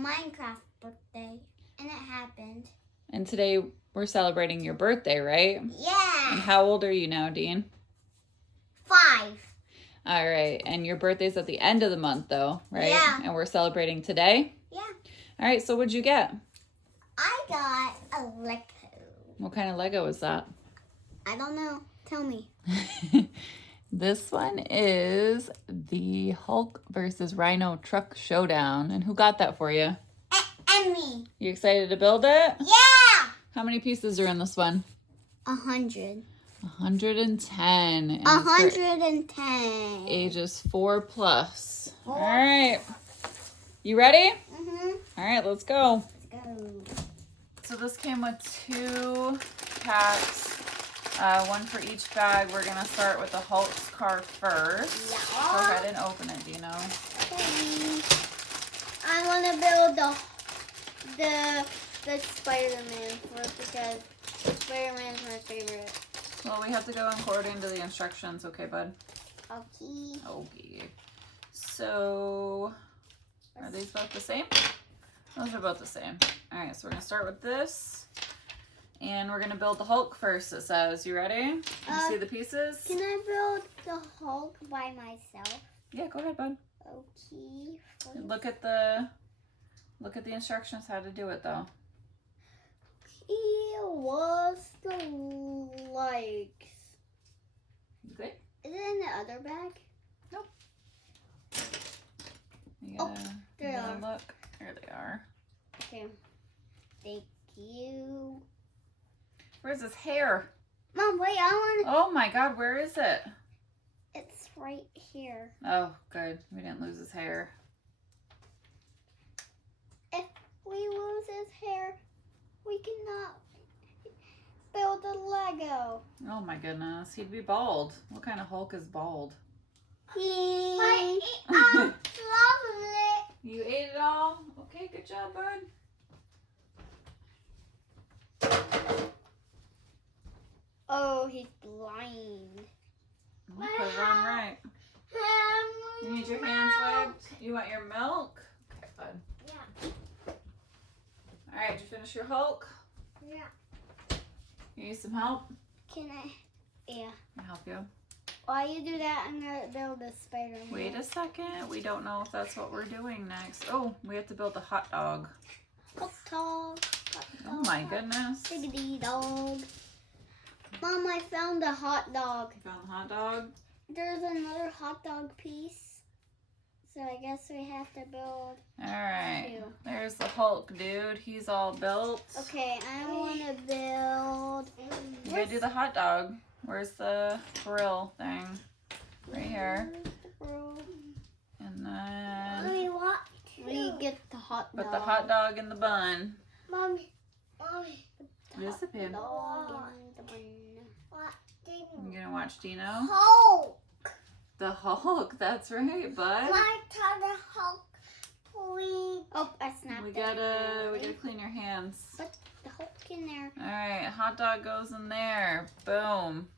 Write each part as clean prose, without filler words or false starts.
Minecraft birthday, and it happened. And today we're celebrating your birthday, right? Yeah. And how old are you now, Dean? 5. All right. And your birthday's at the end of the month, though, right? Yeah. And we're celebrating today? Yeah. All right. So what'd you get? I got a Lego. What kind of Lego is that? I don't know. Tell me. This one is the Hulk versus Rhino Truck Showdown. And who got that for you? And me. You excited to build it? Yeah. How many pieces are in this one? 100. 110. And 110. ages 4+. All right. You ready? Mhm. All right, let's go. Let's go. So this came with 2 packs, one for each bag. We're gonna start with the Hulk's car first. Yeah. Go ahead and open it, Dino. Okay. I want to build the Spider-Man first because Spider-Man is my favorite. Well, we have to go according to the instructions, okay, bud? Okay. Okay. So, are these both the same? Those are both the same. All right, so we're gonna start with this. And we're gonna build the Hulk first, it says. You ready? You see the pieces? Can I build the Hulk by myself? Yeah, go ahead, bud. Okay. Look at the instructions how to do it, though. Here was the likes. Okay. Is it in the other bag? Nope. There they are. Look. There they are. Okay. Thank you. Where's his hair? Mom, wait, I want Oh my God, where is it? It's right here. Oh, good. We didn't lose his hair. If we lose his hair, we cannot build a Lego. Oh my goodness, he'd be bald. What kind of Hulk is bald? Lovely. You ate it all? Okay, good job, bud. Oh, he's blind. Put it on right. You need your hands wiped? You want your milk? Okay, bud. Yeah. All right, did you finish your Hulk? Yeah. You need some help? Can I? Yeah. Can I help you? While you do that, I'm gonna build a Spider-Man. Wait a second. We don't know if that's what we're doing next. Oh, we have to build a hot dog. Hot dog. Oh my goodness. Diggity dog. Mom, I found a hot dog. You found the hot dog? There's another hot dog piece. So I guess we have to build. All right. 2. There's the Hulk, dude. He's all built. Okay, I want to build. You gotta do the hot dog. Where's the grill thing? Right here. And then Mommy, what? We get the hot dog. put the hot dog in the bun. Mommy. This is pin. Dog in the bun. You gonna watch Dino? Hulk. The Hulk. That's right, bud. the Hulk, please. Oh, I snapped We it. gotta clean your hands. Put the Hulk in there. All right, hot dog goes in there. Boom.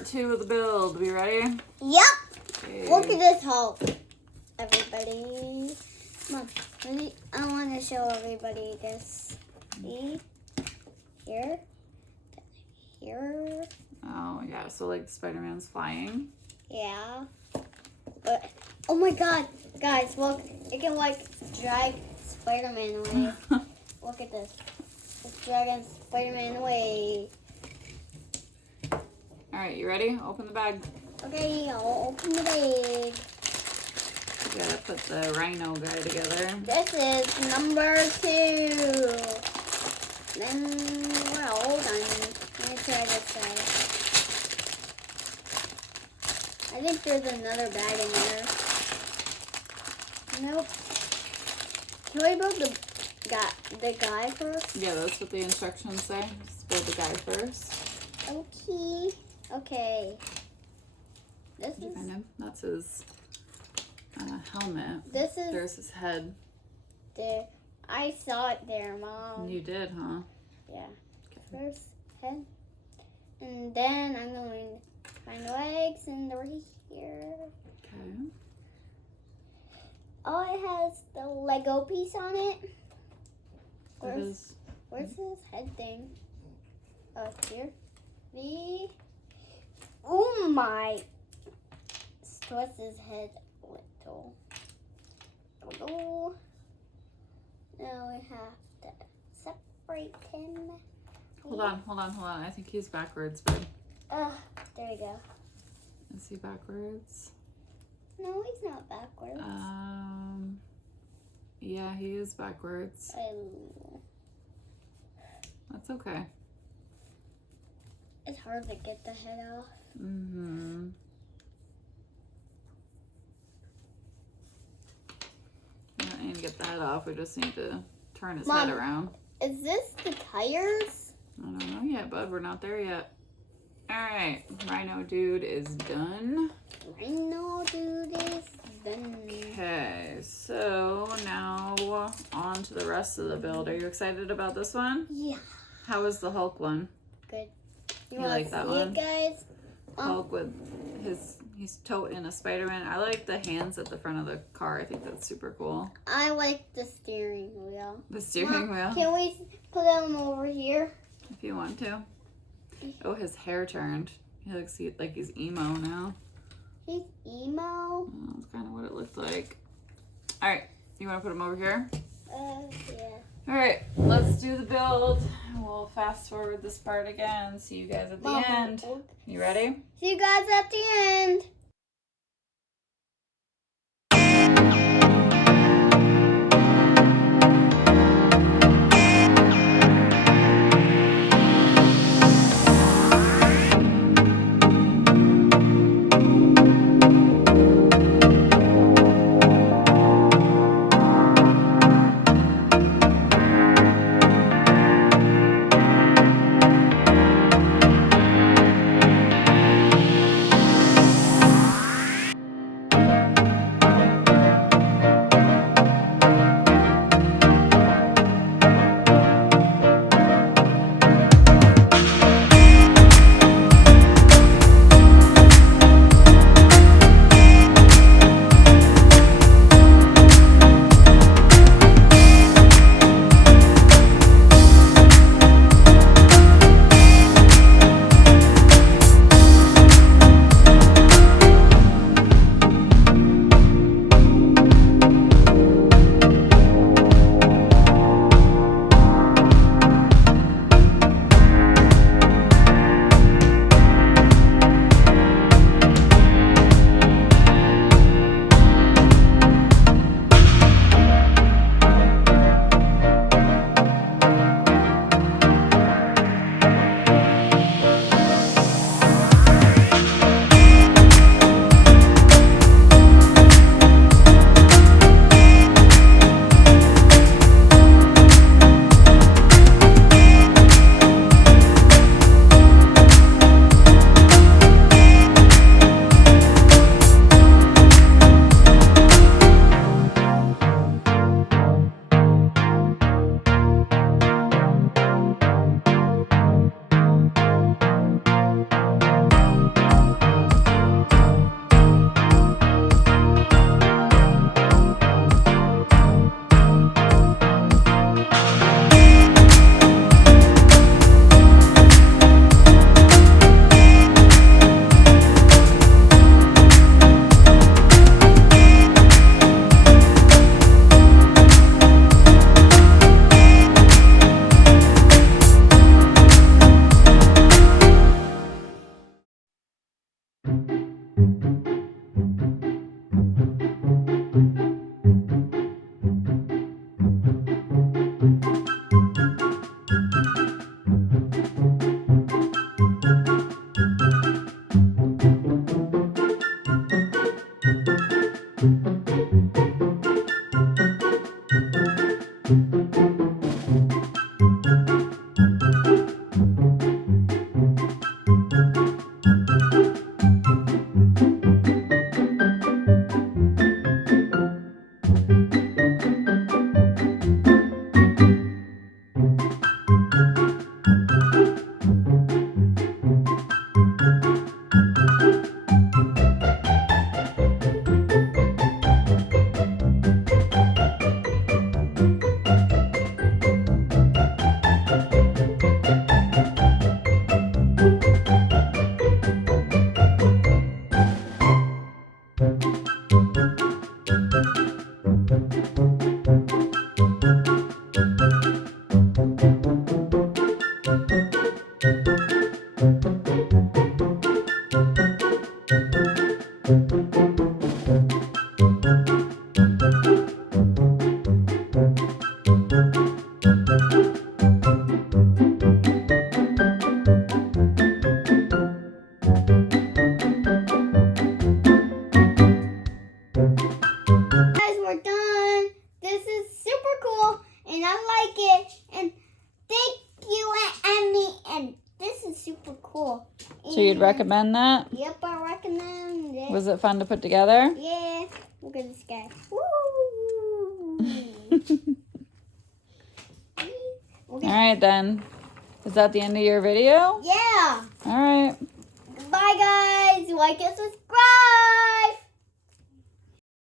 part 2 of the build. We ready? Yep. Okay. Look at this Hulk, everybody. Mom, I want to show everybody this. See? Here. Here. Oh, yeah. So, like, Spider-Man's flying. Yeah. But, oh my god. Guys, look. It can, like, drag Spider-Man away. Look at this. It's dragging Spider-Man away. Alright, you ready? Open the bag. Okay, I'll open the bag. You gotta put the Rhino guy together. This is number 2. Then, well, hold on. Let me try this side. I think there's another bag in there. Nope. Can we build the guy first? Yeah, that's what the instructions say. Just build the guy first. Okay. Okay. This Did you is. find him? That's his helmet. This is. There's his head. There. I saw it there, Mom. You did, huh? Yeah. First head. And then I'm going to find the legs and right here. Okay. Oh, it has the Lego piece on it. That is. Where's his head thing? Oh, it's here. Oh my. What's his head little? Oh. Now we have to separate him. Hold on. I think he's backwards, babe. There we go. Is he backwards? No, he's not backwards. Yeah, he is backwards. That's okay. It's hard to get the head off. Mm-hmm. We don't need to get the head off. We just need to turn his Mom. head around. Is this the tires? I don't know yet, bud. We're not there yet. All right, Rhino dude is done. Rhino dude is done. Okay, so now on to the rest of the build. Are you excited about this one? Yeah. How was the Hulk one? Good. You wanna like that see one? it, guys? Hulk with he's toting a Spider-Man. I like the hands at the front of the car. I think that's super cool. I like the steering wheel. The steering Mom, wheel, Can we put them over here? if you want to. Oh, his hair turned. He looks like he's emo now. He's emo. Oh, that's kind of what it looked like. All right, you want to put him over here? Yeah. All right, let's do the build. We'll fast forward this part again. See you guys at the Mom, end. You ready? See you guys at the end. cool. So you'd recommend that? Yep, I recommend it. Was it fun to put together? Yeah. Look at this guy. Woo! All right, then. Is that the end of your video? Yeah. All right. Bye, guys. Like and subscribe.